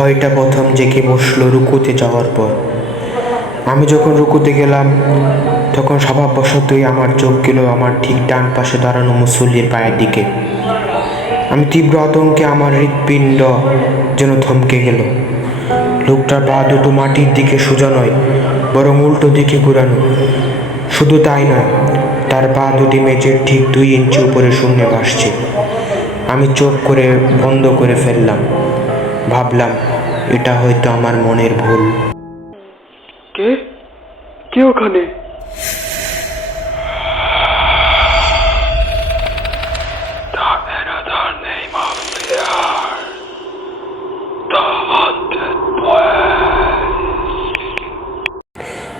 ভয়টা প্রথম জেগে বসলো রুকুতে যাওয়ার পর। আমি যখন রুকুতে গেলাম তখন স্বভাববশতই আমার চোখ গেল আমার ঠিক ডান পাশে দাঁড়ানো মুসল্লির পায়ের দিকে। আমি তীব্র আতঙ্কে আমার হৃৎপিণ্ড যেন থমকে গেল। লোকটার পা দুটো মাটির দিকে সোজা নয়, বরং উল্টো দিকে ঘুরানো। শুধু তাই নয়, তার পা দুটি মেঝের ঠিক 2 ইঞ্চি উপরে শূন্যে ভাসছে। আমি চোখ করে বন্ধ করে ফেললাম। ভাবলাম এটা হয়তো আমার মনের ভুল। কে কে ওখানে?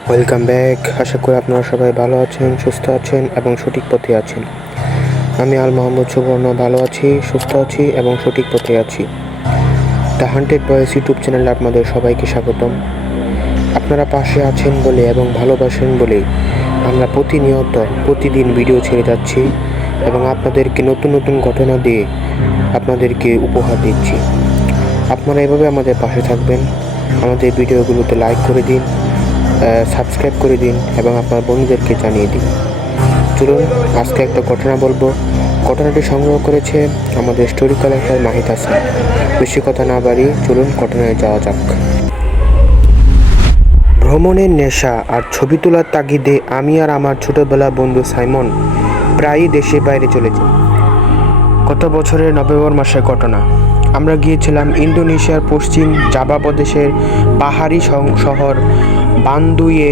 Welcome back. আশা করি আপনারা সবাই ভালো আছেন, সুস্থ আছেন এবং সঠিক পথে আছেন। আমি আল মোহাম্মদ সুবর্ণ ভালো আছি, সুস্থ আছি এবং সঠিক পথে আছি। দ্য হান্টেড বয়েস ইউটিউব চ্যানেলে আপনাদের সবাইকে স্বাগতম। আপনারা পাশে আছেন বলে এবং ভালোবাসেন বলেই আমরা প্রতিদিন ভিডিও ছেড়ে যাচ্ছি এবং আপনাদেরকে নতুন নতুন ঘটনা দিয়ে আপনাদেরকে উপহার দিচ্ছি। আপনারা এভাবে আমাদের পাশে থাকবেন। আমাদের ভিডিওগুলোতে লাইক করে দিন, সাবস্ক্রাইব করে দিন এবং আপনার বন্ধুদেরকে জানিয়ে দিন। চলুন আজকে একটা ঘটনা বলবো। ঘটনাটি সংগ্রহ করেছে আমাদের স্টোরি কালেক্টর মাহিদ হাসান। বেশি কথা না বাড়িয়ে চলুন ঘটনায় যাওয়া যাক। ভ্রমণের নেশা আর ছবি তোলার তাগিদে আমি আর আমার ছোটবেলার বন্ধু সাইমন প্রায়ই দেশের বাইরে চলে যাই। গত বছরের নভেম্বর মাসের ঘটনা। আমরা গিয়েছিলাম ইন্দোনেশিয়ার পশ্চিম জাভা প্রদেশের পাহাড়ি শহর বান্দুয়ে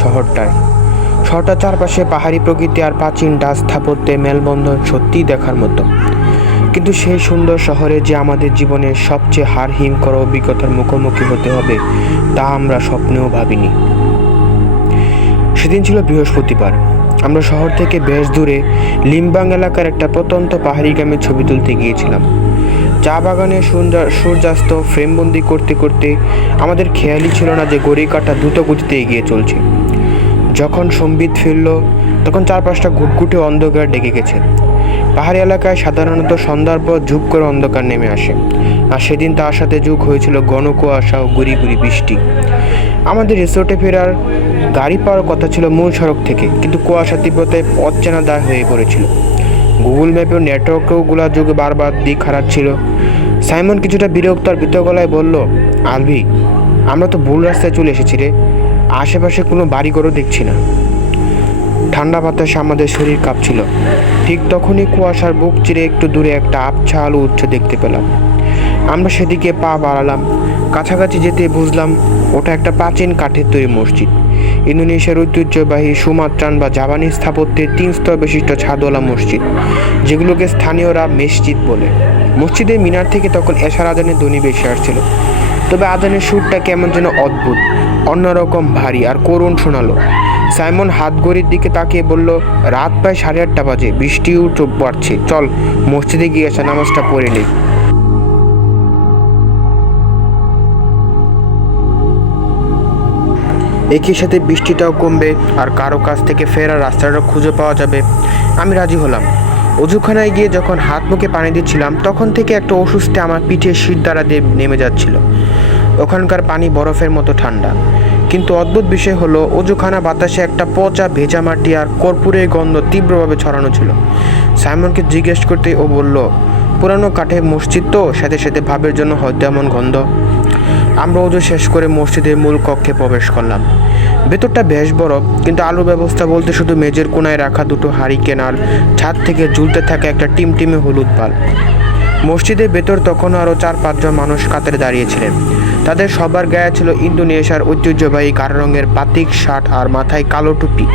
শহরটার চারপাশে পাহাড়ি প্রকৃতি আর প্রাচীন ডাচ স্থাপত্যের মেলবন্ধন সত্যিই দেখার মতো। কিন্তু সেই সুন্দর শহরে যে আমাদের জীবনের সবচেয়ে হাড়হিম করা অভিজ্ঞতার মুখোমুখি হতে হবে তা আমরা স্বপ্নেও ভাবিনি। সেদিন ছিল বৃহস্পতিবার। আমরা শহর থেকে বেশ দূরে লিম্বাং এলাকার একটা প্রত্যন্ত পাহাড়ি গ্রামে ছবি তুলতে গিয়েছিলাম। চা বাগানে সূর্যাস্ত ফ্রেমবন্দি করতে করতে আমাদের খেয়ালই ছিল না যে ঘড়ি কাঁটা দ্রুত গতিতে এগিয়ে চলছে। যখন সম্বিত ফিরল তখন চারপাশটা ঘুটঘুটে অন্ধকার ডেকে গেছে। পাহাড়ি এলাকায় সাধারণত সন্ধ্যার পর ঝুপ করে অন্ধকার নেমে আসে, আর সেদিন তার সাথে যোগ হয়েছিল ঘন কুয়াশা ও গুড়ি গুড়ি বৃষ্টি। আমাদের রিসোর্টে ফেরার গাড়ি পাওয়ার কথা ছিল মূল সড়ক থেকে, কিন্তু কুয়াশা তীব্রতায় অচেনা দায় হয়ে পড়েছিল। গুগল ম্যাপেও নেটওয়ার্কেও যোগে বারবার দিক হারাচ্ছিল। সাইমন কিছুটা বিরক্ত আর ভীত গলায় বলল, আলভি, আমরা তো ভুল রাস্তায় চলে এসেছি রে। আশেপাশে কোনো বাড়িঘরও দেখছি না। ঠান্ডা বাতাসে আমাদের শরীর কাঁপছিল। ঠিক তখনই কুয়াশার বুক চিরে একটু দূরে একটা আবছা আলো উঠছে দেখতে পেলাম। আমরা সেদিকে পা বাড়ালাম। কাছাকাছি যেতে বুঝলাম ওটা একটা প্রাচীন কাঠের তৈরি মসজিদ। ইন্দোনেশিয়ার ঐতিহ্যবাহী সুমাত্রান বা জাপানি স্থাপত্যের 3 স্তর বিশিষ্ট ছাদওয়ালা মসজিদ, যেগুলোকে স্থানীয়রা মসজিদ বলে। মসজিদের মিনার থেকে তখন এশার আজানের ধ্বনি বেশি আসছিল, তবে আজানের সুরটা কেমন যেন অদ্ভুত, অন্যরকম ভারী আর করুণ শোনালো। সাইমন হাত ঘড়ির দিকে তাকিয়ে বলল, রাত প্রায় 8:30 বাজে, বৃষ্টিও চোখ পড়ছে, চল মসজিদে গিয়ে আসা নামাজটা পড়ে নেই। একই সাথে বৃষ্টিটাও কমবে আর কারো কাছ থেকে ফেরার রাস্তাটা খুঁজে পাওয়া যাবে। আমি রাজি হলাম। অজুখানায় গিয়ে যখন হাত মুখে পানি দিচ্ছিলাম তখন থেকে একটা অসুস্থে আমার পিঠে শীত দ্বারা নেমে যাচ্ছিল। ওখানকার পানি বরফের মতো ঠান্ডা, কিন্তু অদ্ভুত বিষয় হলো অজুখানা বাতাসে একটা পচা ভেজা মাটি আর কর্পূরের গন্ধ তীব্রভাবে ছড়ানো ছিল। সাইমনকে জিজ্ঞেস করতে ও বলল, পুরানো কাঠের মসজিদ তো, সাথে সাথে ভাবের জন্য হয়তো এমন গন্ধ। আমরা অজু শেষ করে মসজিদের মূল কক্ষে প্রবেশ করলাম। ভেতরটা বেশ বড়, কিন্তু আলোর ব্যবস্থা বলতে শুধু মেঝের কোনায় রাখা দুটো হারিকেন আর ছাদ থেকে ঝুলতে থাকা একটা টিমটিমে হলুদ বাল্ব। মসজিদের ভেতর তখনও আরও 4-5 জন মানুষ কাতারে দাঁড়িয়েছিলেন। তাদের সবার গায়ে ছিল ইন্দোনেশিয়ার ঐতিহ্যবাহী গাঢ় রঙের বাতিক শার্ট আর মাথায় কালো টুপি।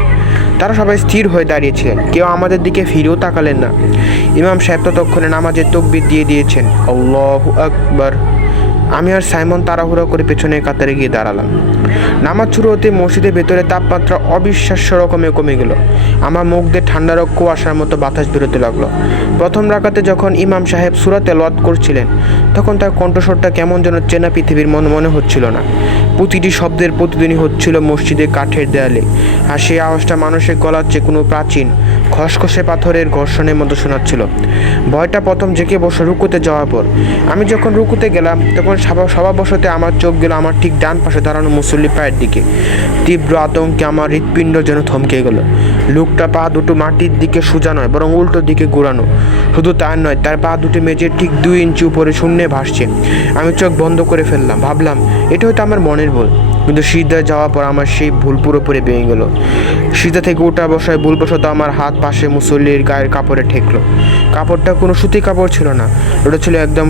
তারা সবাই স্থির হয়ে দাঁড়িয়েছিলেন, কেউ আমাদের দিকে ফিরেও তাকালেন না। ইমাম সাহেব ততক্ষণে নামাজের তাকবীর দিয়ে দিয়েছেন, আল্লাহু আকবার। আমি আর সাইমন তাড়াহুড়ো করে পেছনের কাতারে গিয়ে দাঁড়ালাম। নামাজ শুরু হতে মসজিদের ভেতরে তাপমাত্রা অবিশ্বাস্য রকমে কমে গেল। আমার মুখ দিয়ে ঠান্ডার কুয়াশার মতো বাতাস বেরোতে লাগলো। প্রথম রাকাতে যখন ইমাম সাহেব সূরা তেলাওয়াত করছিলেন তখন তার কণ্ঠস্বরটা কেমন যেন চেনা পৃথিবীর মনে হচ্ছিল না। প্রতিটি শব্দের প্রতিধ্বনি হচ্ছিল মসজিদের কাঠের দেয়ালে, আর সেই আওয়াজটা মানুষের গলার চেয়ে কোনো প্রাচীন খসখসে পাথরের ঘর্ষণের মতো শোনাচ্ছিল। ভয়টা প্রথম জেঁকে বসে রুকুতে যাওয়ার পর। আমি যখন রুকুতে গেলাম তখন স্বভাববশতে আমার চোখ গেল আমার ঠিক ডান পাশে দাঁড়ানো মুসল্লি পায়ের দিকে। তীব্র আতঙ্কে আমার হৃৎপিণ্ড যেন থমকে গেল। লোকটা পা দুটো মাটির দিকে সোজা নয় বরং উল্টো দিকে ঘোরানো। শুধু তার নয়, তার পা দুটি মেঝের ঠিক 2 ইঞ্চি উপরে শূন্যে ভাসছে। আমি চোখ বন্ধ করে ফেললাম, ভাবলাম এটা হয়তো আমার মনের ভুল। কিন্তু সিজদায় যাওয়ার পর আমার সেই ভুল পুরোপুরি ভেঙে গেল। সিজদা থেকে ওঠা বসায় ভুলবশত আমার হাত পাশে মুসল্লির গায়ের কাপড়ে ঠেকলো। কাপড়টা কোনো সুতি কাপড় ছিল না, ওটা ছিল একদম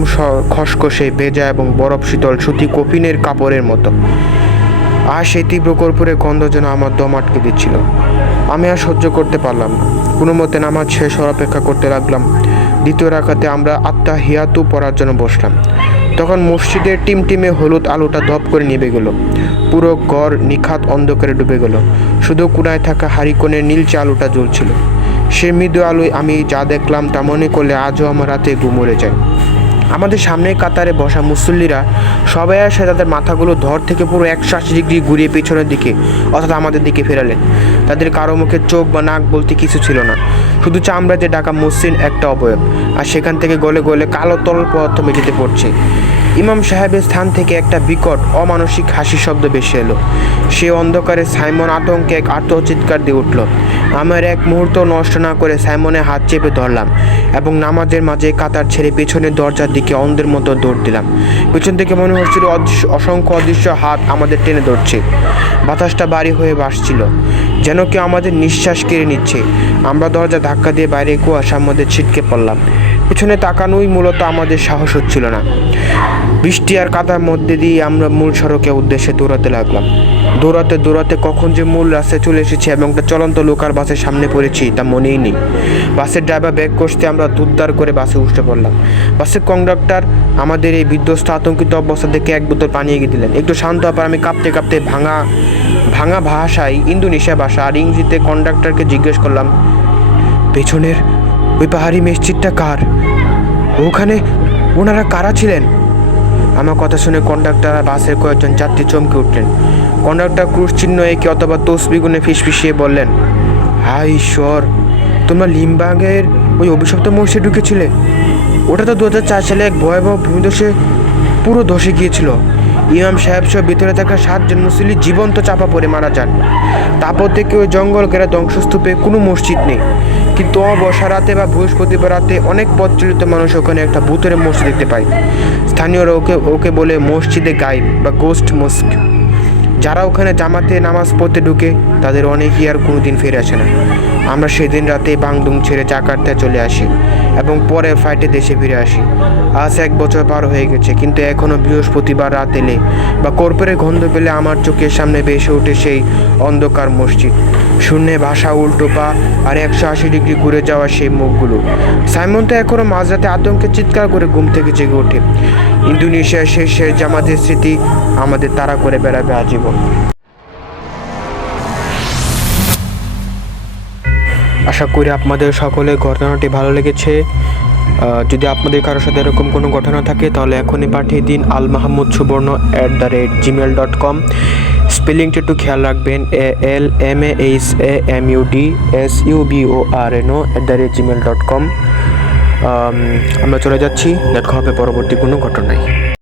খসখসে ভেজা এবং বরফ শীতল সুতি কফিনের কাপড়ের মতো। আর সেই তীব্র কর্পূরের গন্ধ যেন আমার দম আটকে দিচ্ছিল। আমি আর সহ্য করতে পারলাম না। কোনো মতে নামাজ শেষ হওয়ার অপেক্ষা করতে লাগলাম। দ্বিতীয় রাকাতে আমরা আত্তাহিয়াতু পড়ার জন্য বসলাম। তখন মসজিদের টিমটিমে হলুদ আলোটা ধপ করে নিভে গেল। পুরো ঘর নিখাত অন্ধকারে ডুবে গেল। শুধু কোণায় থাকা হারিকনের নীলচে আলোটা জ্বলছিল। সে মৃদু আলোয় আমি যা দেখলাম তা মনে করলে আজও আমার রাতে ঘুম উড়ে যায়। আমাদের সামনে কাতারে বসা মুসল্লিরা সবাই আসে তাদের মাথাগুলো ধর থেকে পুরো 180 ডিগ্রি ঘুরিয়ে পেছনের দিকে অর্থাৎ আমাদের দিকে ফেরালেন। তাদের কারো মুখে চোখ বা নাক বলতে কিছু ছিল না, শুধু চামড়াতে ঢাকা মসৃণ একটা অবয়ব, আর সেখান থেকে গলে গলে কালো তরল পদার্থ মেঝেতে পড়ছে। ইমাম সাহেবের স্থান থেকে একটা বিকট অমানসিক হাসির শব্দ ভেসে এলো। সে অন্ধকারে সাইমন আতঙ্কে এক আর্তচিৎকার দিয়ে উঠল। আমার এক মুহূর্ত নষ্ট না করে সাইমনের হাত চেপে ধরলাম এবং নামাজের মাঝে কাতার ছেড়ে পেছনের দরজার দিকে অন্ধের মতো দৌড় দিলাম। পেছন থেকে মনে হচ্ছিল অসংখ্য অদৃশ্য হাত আমাদের টেনে ধরছে। বাতাসটা ভারী হয়ে ভাসছিল, যেন কেউ আমাদের নিঃশ্বাস কেড়ে নিচ্ছে। আমরা দরজা ধাক্কা দিয়ে বাইরে কুয়াশার মধ্যে ছিটকে পড়লাম। পেছনে তাকানোই মূলত আমাদের সাহস হচ্ছিল না। বৃষ্টি আর কাদার মধ্যে দিয়ে আমরা মূল সড়কের উদ্দেশ্যে দৌড়াতে লাগলাম। দৌড়াতে দৌড়াতে কখন যে মূল রাস্তায় চলে এসেছি এবং একটা চলন্ত লোকার বাসের সামনে পড়েছি তা মনেই নেই। বাসের ড্রাইভার ব্যাক করতে আমরা দুধদার করে বাসে উঠে পড়লাম। বাসের কন্ডাক্টর আমাদের এই বিধ্বস্ত আতঙ্কিত অবস্থা দেখে এক বোতল পানি এগিয়ে দিলেন। একটু শান্ত হওয়ার পর আমি কাঁপতে কাঁপতে ভাঙা ভাষায় ইন্দোনেশিয়া ভাষা আর ইংরেজিতে কন্ডাক্টরকে জিজ্ঞেস করলাম, পেছনের ওই পাহাড়ি মসজিদটা কার? ওখানে ওনারা কারা ছিলেন? আমার কথা শুনে কন্ডাক্টর আর বাসের কয়েকজন যাত্রী চমকে উঠলেন। কন্ডাক্টর ক্রুশ চিহ্ন একে অথবা তসবিহ গুনে ফিসফিসিয়ে বললেন, হায় ঈশ্বর, তোমরা লিমবার্গের ওই অভিশপ্ত মসজিদে ঢুকেছিলে? ওটা তো 2004 সালে এক ভয়াবহ ভূমিধসে পুরো ধসে গিয়েছিল। ইমাম সাহেব সহ ভিতরে থাকা 7 জন মুসল্লি জীবন্ত চাপা পড়ে মারা যান। তারপর থেকে ওই জঙ্গল ঘেরা ধ্বংসস্তূপে কোনো মসজিদ নেই। কিন্তু অবসা রাতে বা বৃহস্পতিবার রাতে অনেক প্রচলিত মানুষ ওখানে একটা ভূতের মসজিদ দেখতে পায়। স্থানীয়রা ওকে বলে মসজিদে গায়েব বা গোস্ট মস্ক। যারা ওখানে জামাতে নামাজ পড়তে ঢুকে তাদের অনেকেই আর কোনোদিন ফিরে আসে না। আমরা সেদিন রাতে বাংদুং ছেড়ে জাকার্তায় চলে আসি এবং পরে ফ্লাইটে দেশে ফিরে আসি। আজ 1 বছর পার হয়ে গেছে, কিন্তু এখনও বৃহস্পতিবার রাত এলে বা কর্পূরের গন্ধ পেলে আমার চোখের সামনে ভেসে ওঠে সেই অন্ধকার মসজিদ, শূন্যে ভাষা উল্টো পা আর 180 ডিগ্রি ঘুরে যাওয়া সেই মুখগুলো। সাইমন তো এখনও মাঝরাতে আতঙ্কে চিৎকার করে ঘুম থেকে জেগে ওঠে। ইন্দোনেশিয়ার শেষ জামাতের স্মৃতি আমাদের তাড়া করে বেড়াবে আজীবন। আশা করি আপনাদের সকলের ঘটনাটি ভালো লেগেছে। যদি আপনাদের কারোর সাথে এরকম কোনো ঘটনা থাকে তাহলে এখনই পাঠিয়ে দিন almahmudsuborno@gmail.com। স্পেলিংটা একটু খেয়াল রাখবেন, almahmudsuborno@gmail.com। আমরা চলে যাচ্ছি, দেখা হবে পরবর্তী কোনো ঘটনায়।